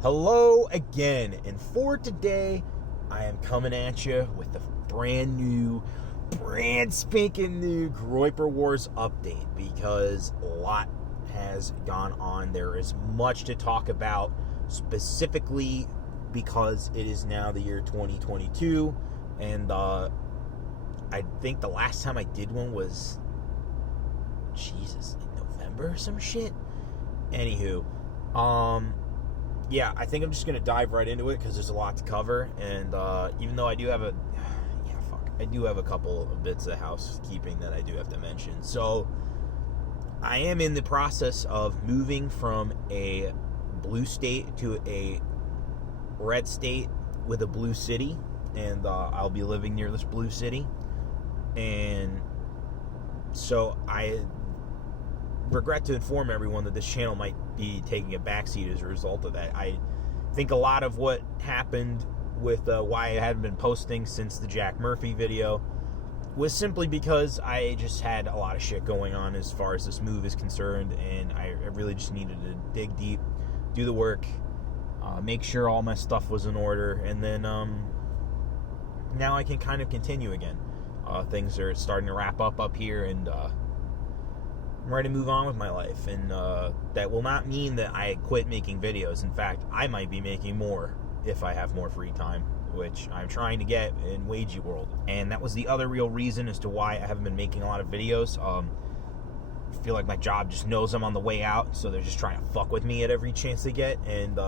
Hello again, and for today, I am coming at you with a brand spanking new Groyper Wars update because a lot has gone on. There is much to talk about, specifically because it is now the year 2022, and I think the last time I did one was, in November or some shit? Anywho, yeah, I think I'm just going to dive right into it because there's a lot to cover, and even though I do have I do have a couple of bits of housekeeping that I do have to mention. So, I am in the process of moving from a blue state to a red state with a blue city, and I'll be living near this blue city, and so I regret to inform everyone that this channel might be taking a backseat as a result of that. I think a lot of what happened with why I hadn't been posting since the Jack Murphy video was simply because I just had a lot of shit going on as far as this move is concerned, and I really just needed to dig deep, do the work, make sure all my stuff was in order, and then now I can kind of continue again. Things are starting to wrap up here, and I'm ready to move on with my life, and that will not mean that I quit making videos. In fact, I might be making more if I have more free time, which I'm trying to get in Wagey World. And that was the other real reason as to why I haven't been making a lot of videos. I feel like my job just knows I'm on the way out, so they're just trying to fuck with me at every chance they get, and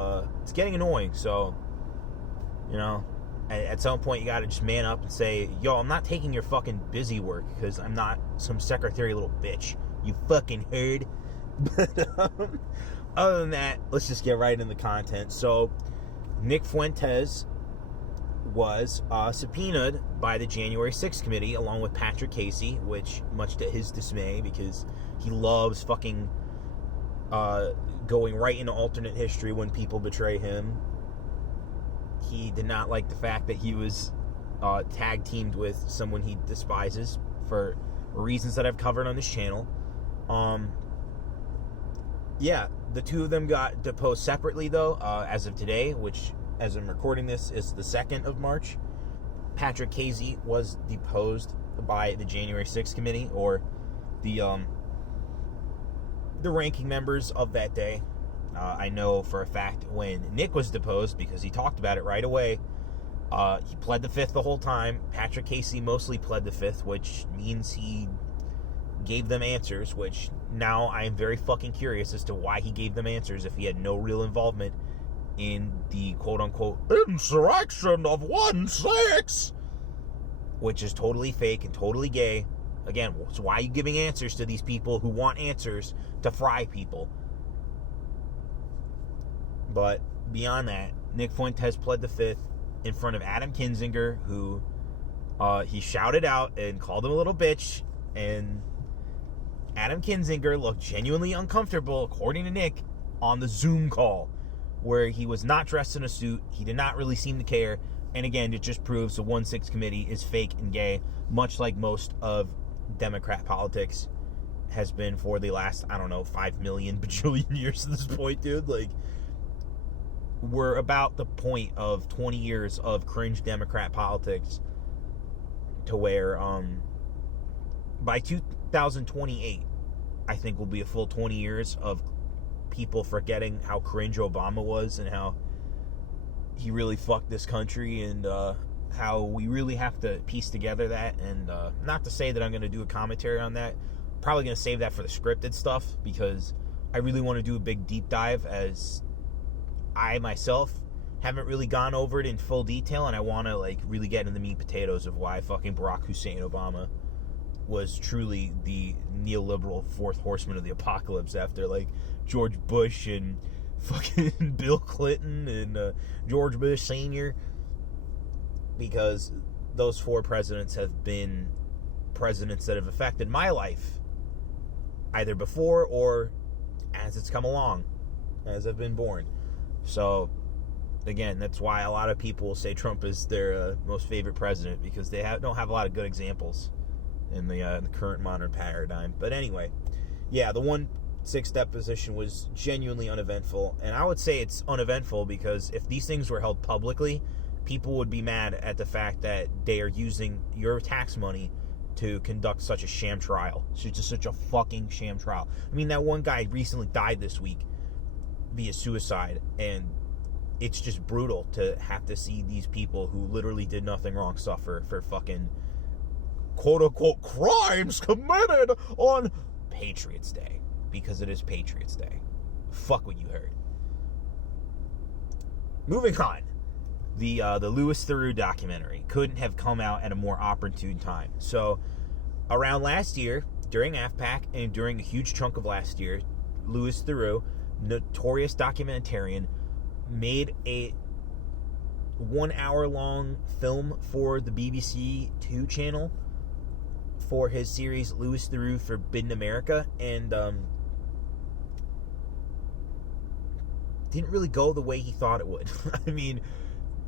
it's getting annoying. So, you know, at some point you gotta just man up and say, yo, I'm not taking your fucking busy work because I'm not some secretary little bitch. You fucking heard. But other than that, let's just get right into the content. So, Nick Fuentes was subpoenaed by the January 6th committee along with Patrick Casey, which, much to his dismay, because he loves fucking going right into alternate history when people betray him. He did not like the fact that he was tag teamed with someone he despises for reasons that I've covered on this channel. Yeah, the two of them got deposed separately, though, as of today, which, as I'm recording this, is the 2nd of March. Patrick Casey was deposed by the January 6th committee, or the ranking members of that day. I know for a fact when Nick was deposed, because he talked about it right away, he pled the fifth the whole time. Patrick Casey mostly pled the fifth, which means he gave them answers, which now I am very fucking curious as to why he gave them answers if he had no real involvement in the quote-unquote insurrection of 1-6, which is totally fake and totally gay. Again, so why are you giving answers to these people who want answers to fry people? But beyond that, Nick Fuentes pled the fifth in front of Adam Kinzinger, who he shouted out and called him a little bitch, and Adam Kinzinger looked genuinely uncomfortable, according to Nick, on the Zoom call, where he was not dressed in a suit. He did not really seem to care, and again, it just proves the 1-6 committee is fake and gay, much like most of Democrat politics has been for the last, 5 million bajillion years at this point, dude. Like, we're about the point of 20 years of cringe Democrat politics to where, by 2028, I think will be a full 20 years of people forgetting how cringe Obama was and how he really fucked this country, and how we really have to piece together that. And not to say that I'm going to do a commentary on that. Probably going to save that for the scripted stuff, because I really want to do a big deep dive, as I myself haven't really gone over it in full detail, and I want to really get into the meat and potatoes of why fucking Barack Hussein Obama was truly the neoliberal fourth horseman of the apocalypse after George Bush and fucking Bill Clinton and George Bush Sr., because those four presidents have been presidents that have affected my life either before or as it's come along, as I've been born. So again, that's why a lot of people will say Trump is their most favorite president, because they don't have a lot of good examples in the current modern paradigm. But anyway, yeah, the sixth deposition was genuinely uneventful. And I would say it's uneventful because if these things were held publicly, people would be mad at the fact that they are using your tax money to conduct such a sham trial. It's just such a fucking sham trial. I mean, that one guy recently died this week via suicide, and it's just brutal to have to see these people who literally did nothing wrong suffer for fucking quote-unquote crimes committed on Patriots Day, because it is Patriots Day. Fuck what you heard. Moving on. The Louis Theroux documentary couldn't have come out at a more opportune time. So, around last year, during AFPAC and during a huge chunk of last year, Louis Theroux, notorious documentarian, made a 1 hour long film for the BBC 2 channel for his series Louis Theroux Forbidden America, and didn't really go the way he thought it would. I mean,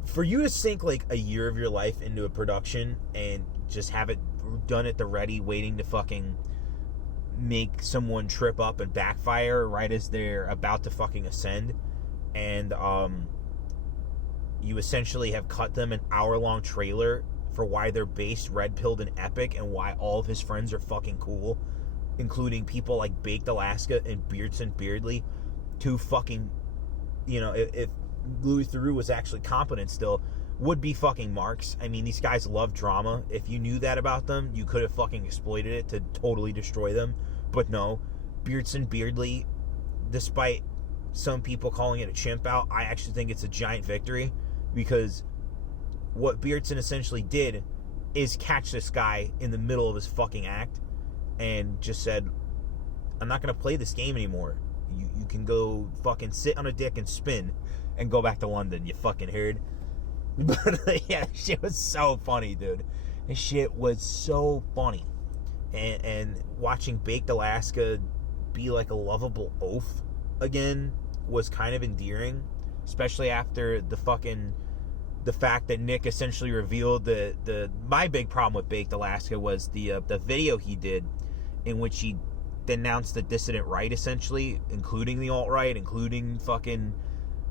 for you to sink like a year of your life into a production and just have it done at the ready, waiting to fucking make someone trip up and backfire right as they're about to fucking ascend, and you essentially have cut them an hour-long trailer for why they're based, red-pilled, and epic, and why all of his friends are fucking cool, including people like Baked Alaska and Beardson Beardley, two fucking, you know, if Louis Theroux was actually competent still, would be fucking marks. I mean, these guys love drama. If you knew that about them, you could have fucking exploited it to totally destroy them. But no, Beardson Beardley, despite some people calling it a chimp out, I actually think it's a giant victory, because what Beardson essentially did is catch this guy in the middle of his fucking act and just said, I'm not going to play this game anymore. You can go fucking sit on a dick and spin and go back to London, you fucking heard? But yeah, shit was so funny, dude. This shit was so funny. And watching Baked Alaska be like a lovable oaf again was kind of endearing, especially after the fact that Nick essentially revealed my big problem with Baked Alaska was the video he did in which he denounced the dissident right, essentially, including the alt-right, including fucking,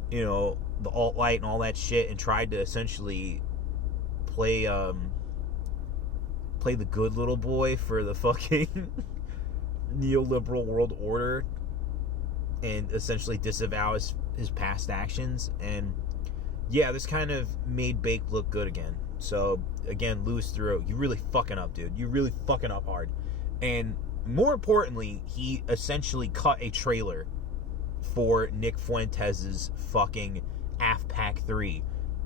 you know, the alt-right and all that shit, and tried to essentially play the good little boy for the fucking neoliberal world order and essentially disavow his past actions. And yeah, this kind of made Baked look good again. So again, Louis Theroux, you really fucking up, dude. You really fucking up hard. And more importantly, he essentially cut a trailer for Nick Fuentes' fucking AFPAC III,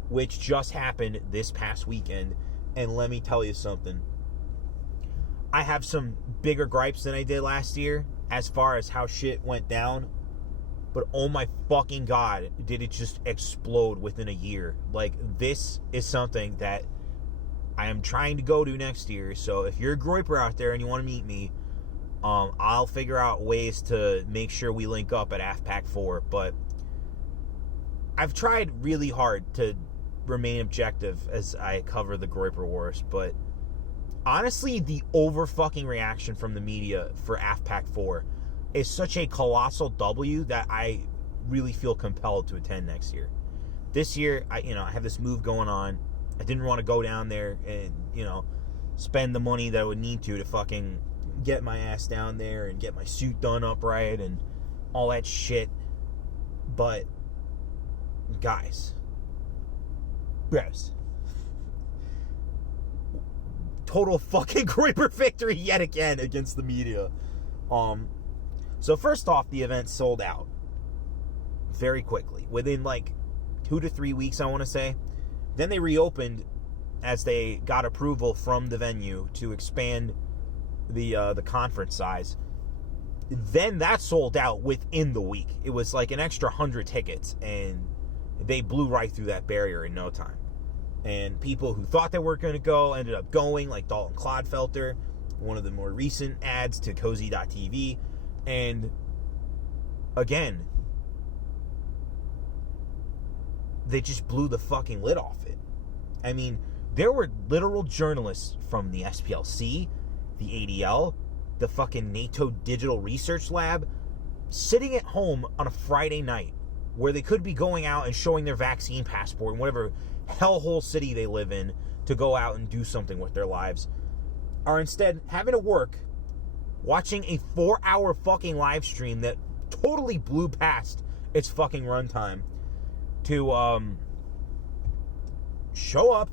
which just happened this past weekend. And let me tell you something. I have some bigger gripes than I did last year as far as how shit went down. But oh my fucking god, did it just explode within a year. Like, this is something that I am trying to go to next year. So if you're a Groyper out there and you want to meet me, I'll figure out ways to make sure we link up at AFPAC IV. But I've tried really hard to remain objective as I cover the Groyper Wars. But honestly, the over-fucking reaction from the media for AFPAC IV is such a colossal W that I really feel compelled to attend next year. This year, I have this move going on. I didn't want to go down there and, spend the money that I would need to fucking get my ass down there and get my suit done upright and all that shit. But, guys, total fucking Groyper victory yet again against the media. So first off, the event sold out very quickly. Within like 2 to 3 weeks, I want to say. Then they reopened as they got approval from the venue to expand the conference size. Then that sold out within the week. It was like an extra 100 tickets, and they blew right through that barrier in no time. And people who thought they weren't going to go ended up going, like Dalton Clodfelter, one of the more recent ads to Cozy.tv. And again, they just blew the fucking lid off it. I mean, there were literal journalists from the SPLC, the ADL, the fucking NATO Digital Research Lab, sitting at home on a Friday night where they could be going out and showing their vaccine passport in whatever hellhole city they live in to go out and do something with their lives, are instead having to work watching a 4-hour fucking live stream that totally blew past its fucking runtime to show up,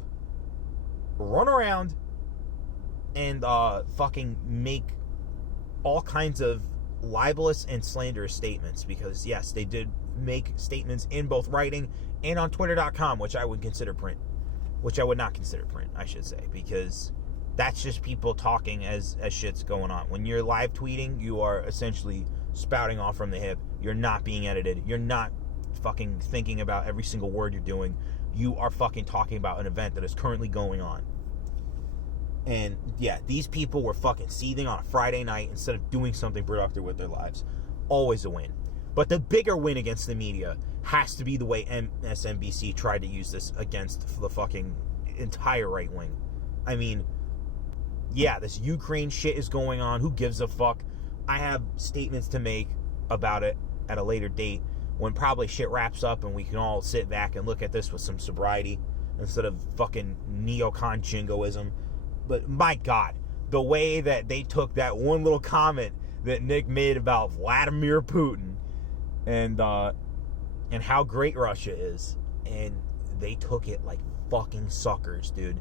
run around, and fucking make all kinds of libelous and slanderous statements. Because yes, they did make statements in both writing and on Twitter.com, which I would consider print. Which I would not consider print, I should say, because that's just people talking as shit's going on. When you're live tweeting, you are essentially spouting off from the hip. You're not being edited. You're not fucking thinking about every single word you're doing. You are fucking talking about an event that is currently going on. And yeah, these people were fucking seething on a Friday night instead of doing something productive with their lives. Always a win. But the bigger win against the media has to be the way MSNBC tried to use this against the fucking entire right wing. I mean, yeah, this Ukraine shit is going on. Who gives a fuck? I have statements to make about it at a later date when probably shit wraps up and we can all sit back and look at this with some sobriety instead of fucking neocon jingoism. But my God, the way that they took that one little comment that Nick made about Vladimir Putin and how great Russia is, and they took it like fucking suckers, dude.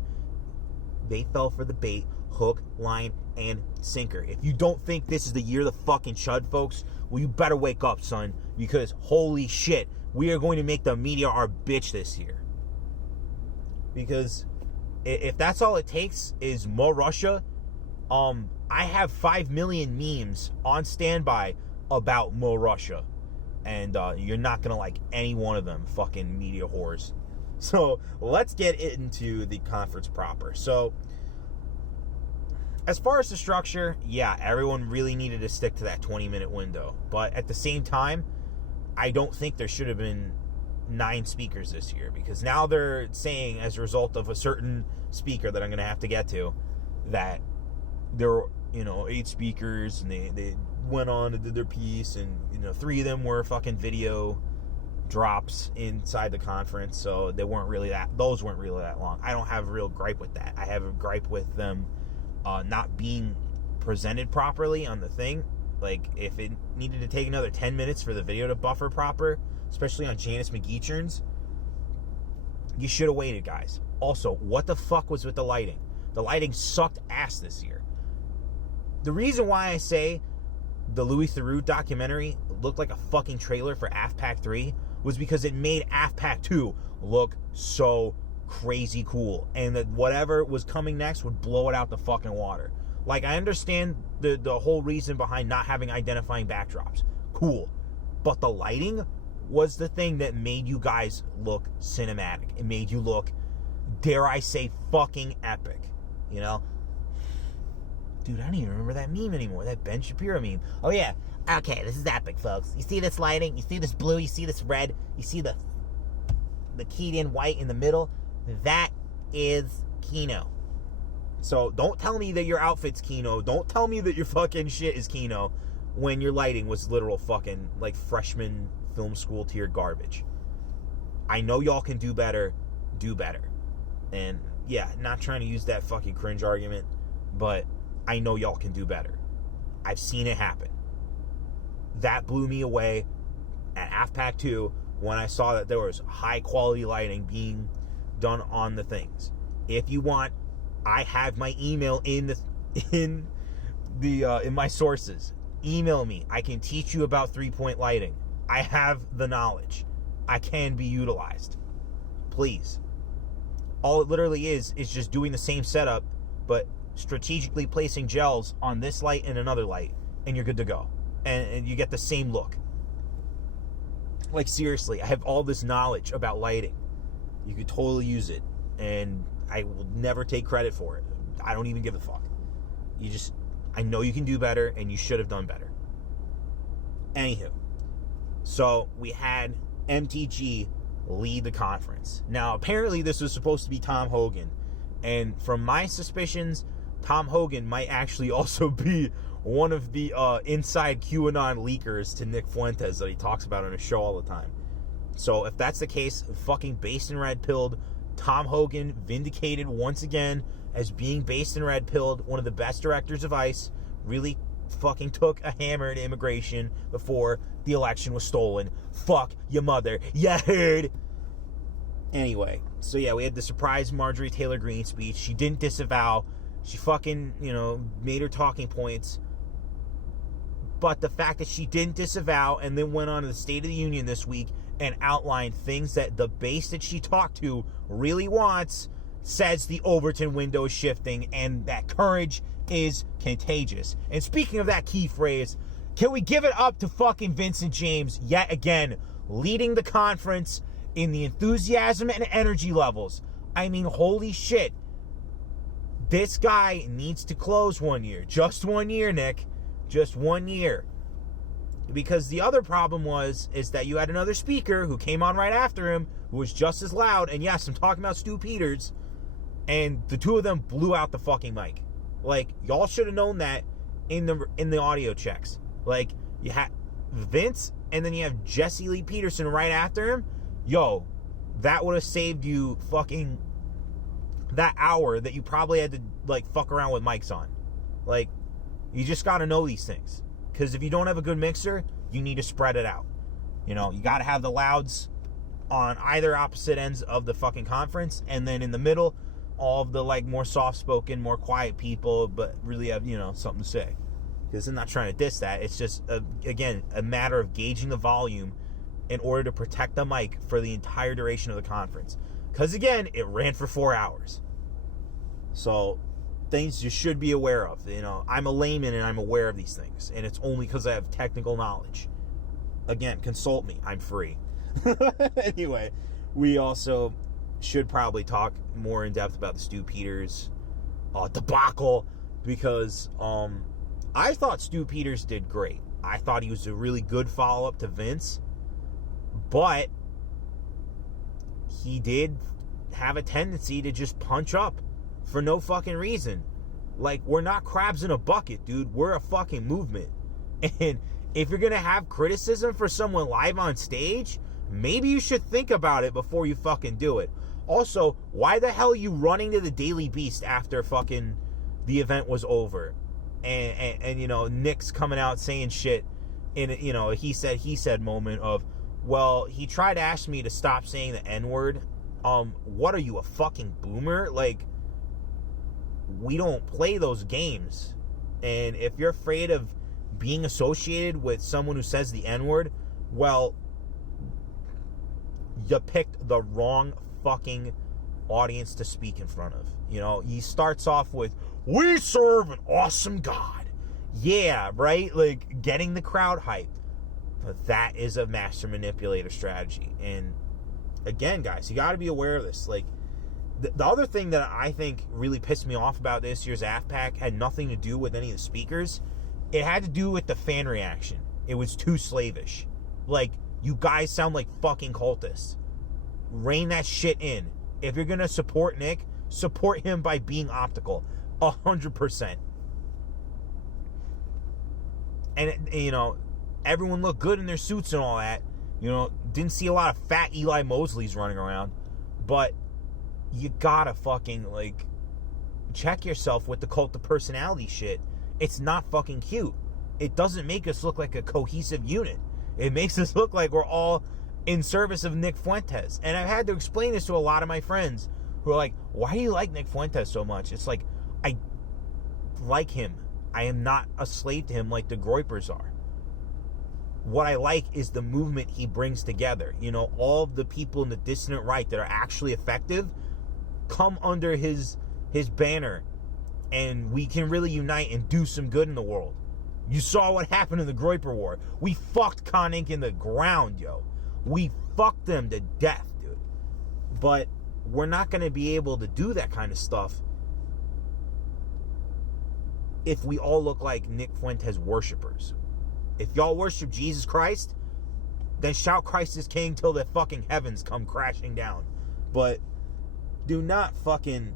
They fell for the bait, hook, line, and sinker. If you don't think this is the year of the fucking chud, folks, well, you better wake up, son, because holy shit, we are going to make the media our bitch this year. Because if that's all it takes is more Russia, I have 5 million memes on standby about more Russia. And you're not going to like any one of them, fucking media whores. So let's get into the conference proper. So as far as the structure, yeah, everyone really needed to stick to that 20-minute window. But at the same time, I don't think there should have been 9 speakers this year, because now they're saying, as a result of a certain speaker that I'm going to have to get to, that there were, 8 speakers, and they went on and did their piece, and 3 of them were fucking video drops inside the conference, so those weren't really that long. I don't have a real gripe with that. I have a gripe with them not being presented properly on the thing. Like, if it needed to take another 10 minutes for the video to buffer proper, especially on Janice McEachern's, you should have waited, guys. Also, what the fuck was with the lighting? The lighting sucked ass this year. The reason why I say the Louis Theroux documentary looked like a fucking trailer for AFPAC III was because it made AFPAC II look so crazy cool, and that whatever was coming next would blow it out the fucking water. Like, I understand the whole reason behind not having identifying backdrops. Cool. But the lighting was the thing that made you guys look cinematic. It made you look, dare I say, fucking epic. Dude, I don't even remember that meme anymore. That Ben Shapiro meme. Oh, yeah. Okay, this is epic, folks. You see this lighting? You see this blue? You see this red? You see the keyed in white in the middle? That is Kino. So don't tell me that your outfit's Kino. Don't tell me that your fucking shit is Kino when your lighting was literal fucking, like, freshman film school tier garbage. I know y'all can do better. Do better. And, yeah, not trying to use that fucking cringe argument, but I know y'all can do better. I've seen it happen. That blew me away at AFPAC II when I saw that there was high quality lighting being done on the things. If you want, I have my email in my sources. Email me. I can teach you about 3-point lighting. I have the knowledge. I can be utilized. Please. All it literally is just doing the same setup, but strategically placing gels on this light and another light, and you're good to go. And you get the same look. Like, seriously, I have all this knowledge about lighting. You could totally use it, and I will never take credit for it. I don't even give a fuck. I know you can do better, and you should have done better. Anywho, so we had MTG lead the conference. Now, apparently this was supposed to be Tom Hogan, and from my suspicions, Tom Hogan might actually also be one of the inside QAnon leakers to Nick Fuentes that he talks about on his show all the time. So if that's the case, fucking based and red-pilled, Tom Hogan vindicated once again as being based and red-pilled, one of the best directors of ICE, really fucking took a hammer to immigration before the election was stolen. Fuck your mother. You heard? Anyway, so yeah, we had the surprise Marjorie Taylor Greene speech. She didn't disavow. She fucking, made her talking points. But the fact that she didn't disavow and then went on to the State of the Union this week and outlined things that the base that she talked to really wants, says the Overton window is shifting and that courage is contagious. And speaking of that key phrase, can we give it up to fucking Vincent James yet again, leading the conference in the enthusiasm and energy levels? I mean, holy shit. This guy needs to close 1 year. Just 1 year, Nick. Just 1 year. Because the other problem is that you had another speaker who came on right after him who was just as loud. And yes, I'm talking about Stu Peters. And the two of them blew out the fucking mic. Like, y'all should have known that in the audio checks. Like, you had Vince and then you have Jesse Lee Peterson right after him. Yo, that would have saved you fucking that hour that you probably had to, like, fuck around with mics on. Like, you just got to know these things. Because if you don't have a good mixer, you need to spread it out. You got to have the louds on either opposite ends of the fucking conference. And then in the middle, all of the, like, more soft-spoken, more quiet people, but really have, something to say. Because I'm not trying to diss that. It's just, again, a matter of gauging the volume in order to protect the mic for the entire duration of the conference. Because, again, it ran for 4 hours. So, things you should be aware of. I'm a layman and I'm aware of these things. And it's only because I have technical knowledge. Again, consult me. I'm free. Anyway, we also should probably talk more in depth about the Stu Peters debacle. Because I thought Stu Peters did great. I thought he was a really good follow-up to Vince. But he did have a tendency to just punch up for no fucking reason. Like, we're not crabs in a bucket, dude. We're a fucking movement. And if you're going to have criticism for someone live on stage, maybe you should think about it before you fucking do it. Also, why the hell are you running to the Daily Beast after fucking the event was over? And Nick's coming out saying shit in, he said moment of, well, he tried to ask me to stop saying the N-word. What are you, a fucking boomer? Like, we don't play those games. And if you're afraid of being associated with someone who says the N-word, well, you picked the wrong fucking audience to speak in front of. He starts off with, we serve an awesome God. Yeah, right? Like, getting the crowd hyped. But that is a master manipulator strategy. And again, guys, you got to be aware of this. Like, the other thing that I think really pissed me off about this year's AFPAC had nothing to do with any of the speakers. It had to do with the fan reaction. It was too slavish. Like, you guys sound like fucking cultists. Rein that shit in. If you're going to support Nick, support him by being optical. 100%. And, everyone looked good in their suits and all that. Didn't see a lot of fat Eli Mosleys running around. But you gotta fucking, like, check yourself with the cult of personality shit. It's not fucking cute. It doesn't make us look like a cohesive unit. It makes us look like we're all in service of Nick Fuentes. And I've had to explain this to a lot of my friends who are like, why do you like Nick Fuentes so much? It's like, I like him. I am not a slave to him like the Groypers are. What I like is the movement he brings together. All of the people in the dissident right that are actually effective come under his banner, and we can really unite and do some good in the world. You saw what happened in the Groyper War. We fucked Con Inc. in the ground, yo. We fucked them to death, dude. But we're not going to be able to do that kind of stuff if we all look like Nick Fuentes worshipers. If y'all worship Jesus Christ, then shout Christ is King till the fucking heavens come crashing down. But do not fucking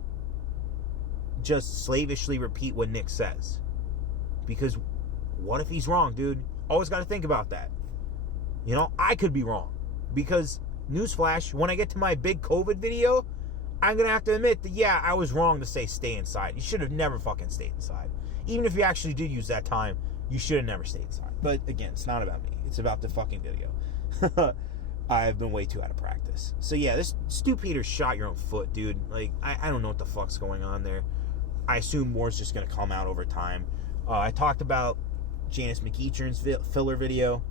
just slavishly repeat what Nick says. Because what if he's wrong, dude? Always got to think about that. You know, I could be wrong. Because, newsflash, when I get to my big COVID video, I'm going to have to admit that, yeah, I was wrong to say stay inside. You should have never fucking stayed inside. Even if you actually did use that time, you should have never stayed inside. But, again, it's not about me. It's about the fucking video. I've been way too out of practice. So, yeah, this Stu Peters shot your own foot, dude. Like, I don't know what the fuck's going on there. I assume more's just going to come out over time. I talked about Janice McEachern's filler video,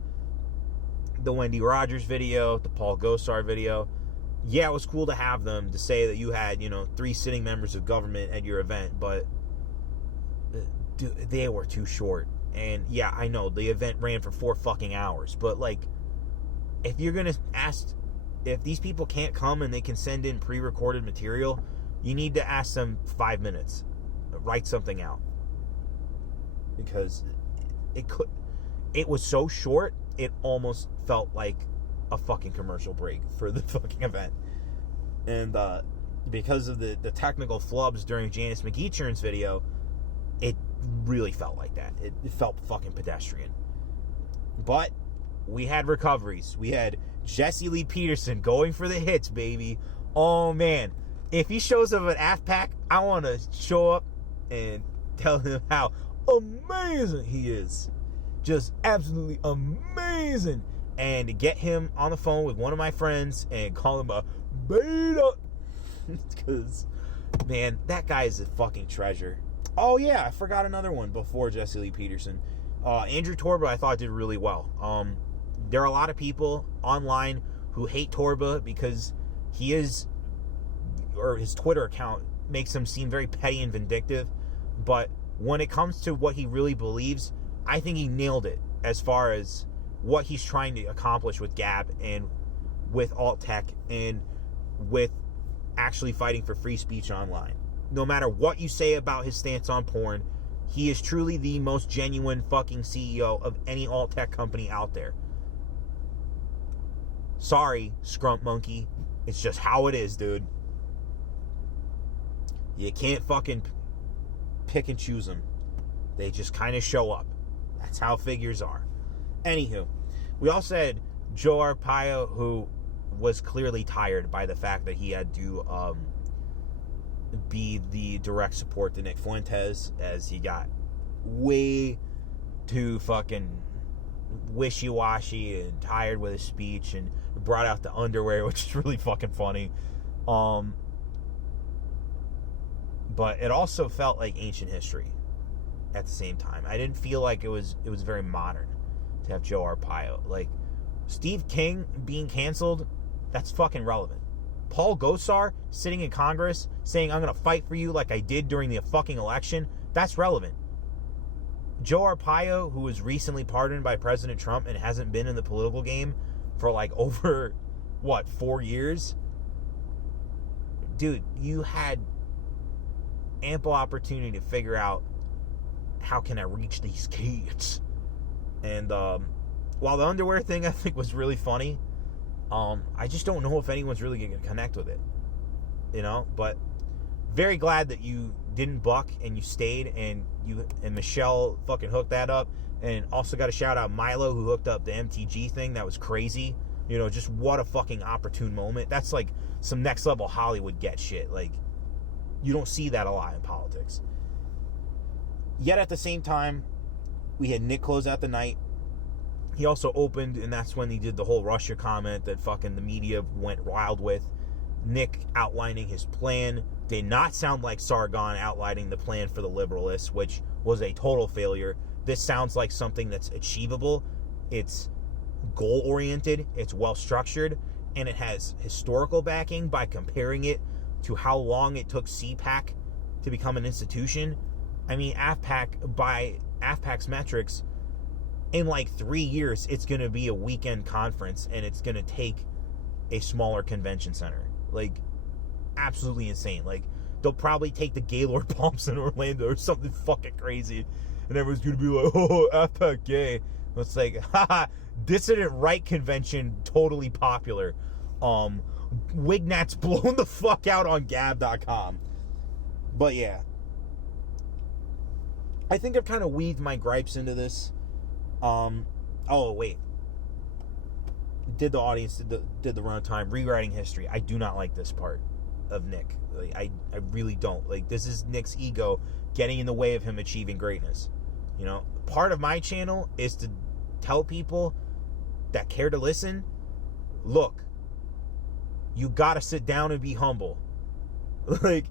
the Wendy Rogers video, the Paul Gosar video. Yeah, it was cool to have them to say that you had, 3 sitting members of government at your event, but they were too short. And yeah, I know the event ran for 4 fucking hours, but like, if you're gonna ask, if these people can't come and they can send in pre-recorded material, you need to ask them 5 minutes, write something out, because it was so short, it almost felt like a fucking commercial break for the fucking event. And because of the technical flubs during Janice McEachern's video, it really felt like that. It felt fucking pedestrian. But we had recoveries. We had Jesse Lee Peterson going for the hits, baby. Oh, man. If he shows up at AFPAC, I want to show up and tell him how amazing he is. Just absolutely amazing. And get him on the phone with one of my friends and call him a beta. Because, man, that guy is a fucking treasure. Oh, yeah, I forgot another one before Jesse Lee Peterson. Andrew Torba, I thought, did really well. There are a lot of people online who hate Torba because he is, or his Twitter account makes him seem very petty and vindictive. But when it comes to what he really believes, I think he nailed it as far as what he's trying to accomplish with Gab and with alt tech and with actually fighting for free speech online. No matter what you say about his stance on porn, he is truly the most genuine fucking CEO of any alt tech company out there. Sorry, Scrump Monkey. It's just how it is, dude. You can't fucking pick and choose them. They just kind of show up. That's how figures are. Anywho, we also had Joe Arpaio, who was clearly tired by the fact that he had to be the direct support to Nick Fuentes, as he got way too fucking wishy-washy and tired with his speech and brought out the underwear, which is really fucking funny. But it also felt like ancient history at the same time. I didn't feel like it was very modern to have Joe Arpaio. Like, Steve King being canceled, that's fucking relevant. Paul Gosar sitting in Congress saying, I'm going to fight for you like I did during the fucking election, that's relevant. Joe Arpaio, who was recently pardoned by President Trump and hasn't been in the political game for like over, 4 years? Dude, you had ample opportunity to figure out, how can I reach these kids? And while the underwear thing I think was really funny, I just don't know if anyone's really going to connect with it. But very glad that you didn't buck and you stayed, and you and Michelle fucking hooked that up. And also got to shout out Milo, who hooked up the MTG thing. That was crazy. Just what a fucking opportune moment. That's like some next level Hollywood get shit. Like, you don't see that a lot in politics. Yet at the same time, we had Nick close out the night. He also opened, and that's when he did the whole Russia comment that fucking the media went wild with. Nick outlining his plan did not sound like Sargon outlining the plan for the Liberalists, which was a total failure. This sounds like something that's achievable. It's goal-oriented, it's well-structured, and it has historical backing by comparing it to how long it took CPAC to become an institution. I mean, AFPAC, by AFPAC's metrics, in like 3 years, it's going to be a weekend conference, and it's going to take a smaller convention center. Like, absolutely insane. Like, they'll probably take the Gaylord Palms in Orlando or something fucking crazy, and everyone's going to be like, oh, AFPAC gay. It's like, haha, dissident right convention, totally popular. Wignat's blown the fuck out on Gab.com. But yeah, I think I've kind of weaved my gripes into this. Oh, wait. Did the audience, did the runtime, rewriting history. I do not like this part of Nick. Like, I really don't. Like, this is Nick's ego getting in the way of him achieving greatness. You know, part of my channel is to tell people that care to listen, look, you gotta sit down and be humble. Like,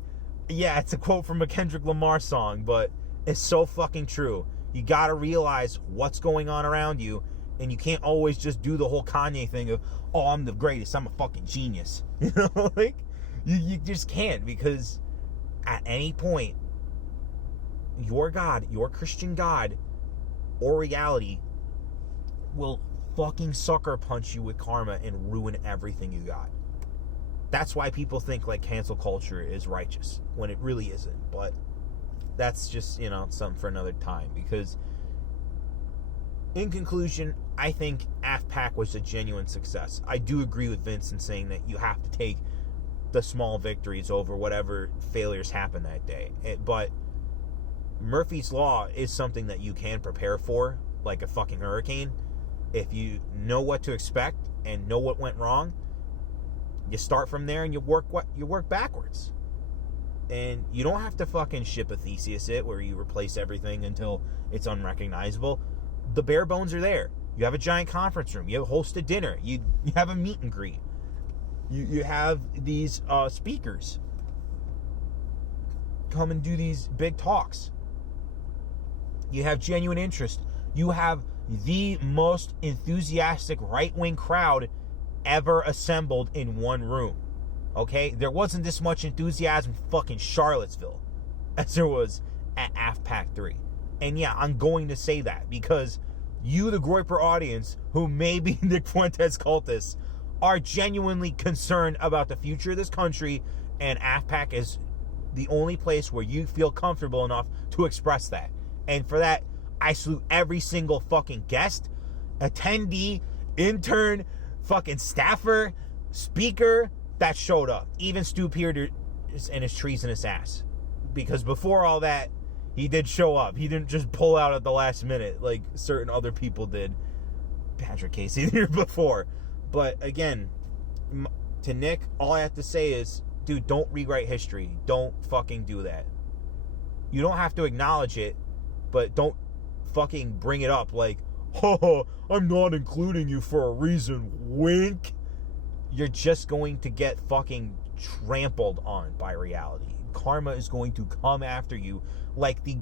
yeah, it's a quote from a Kendrick Lamar song, but it's so fucking true. You gotta realize what's going on around you, and you can't always just do the whole Kanye thing of, oh, I'm the greatest, I'm a fucking genius. You know, like, you just can't, because at any point, your God, your Christian God, or reality will fucking sucker punch you with karma and ruin everything you got. That's why people think, like, cancel culture is righteous, when it really isn't. But that's just, you know, something for another time, because in conclusion, I think AFPAC was a genuine success. I do agree with Vince in saying that you have to take the small victories over whatever failures happen that day. But Murphy's Law is something that you can prepare for, like a fucking hurricane. If you know what to expect and know what went wrong, you start from there and you work backwards. And you don't have to fucking ship a Theseus it, where you replace everything until it's unrecognizable. The bare bones are there. You have a giant conference room. You host a dinner. You have a meet and greet. You have these speakers come and do these big talks. You have genuine interest. You have the most enthusiastic right-wing crowd ever assembled in one room. Okay? There wasn't this much enthusiasm in fucking Charlottesville as there was at AFPAC III. And yeah, I'm going to say that because you, the Groyper audience, who may be Nick Fuentes cultists, are genuinely concerned about the future of this country, and AFPAC is the only place where you feel comfortable enough to express that. And for that, I salute every single fucking guest, attendee, intern, fucking staffer, speaker that showed up. Even Stu Peter and his treasonous ass. Because before all that, he did show up. He didn't just pull out at the last minute like certain other people did. Patrick Casey the year before. But again, to Nick, all I have to say is, dude, don't rewrite history. Don't fucking do that. You don't have to acknowledge it, but don't fucking bring it up like, oh, I'm not including you for a reason, wink. You're just going to get fucking trampled on by reality. Karma is going to come after you like the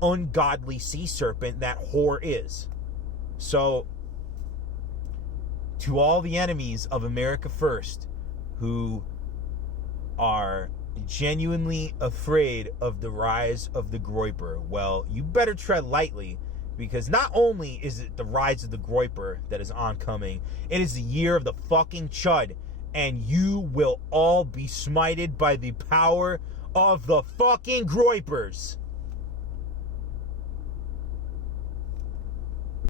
ungodly sea serpent that whore is. So, to all the enemies of America First who are genuinely afraid of the rise of the Groyper, well, you better tread lightly, because not only is it the rise of the Groyper that is oncoming, it is the year of the fucking Chud, and you will all be smited by the power of the fucking Groypers.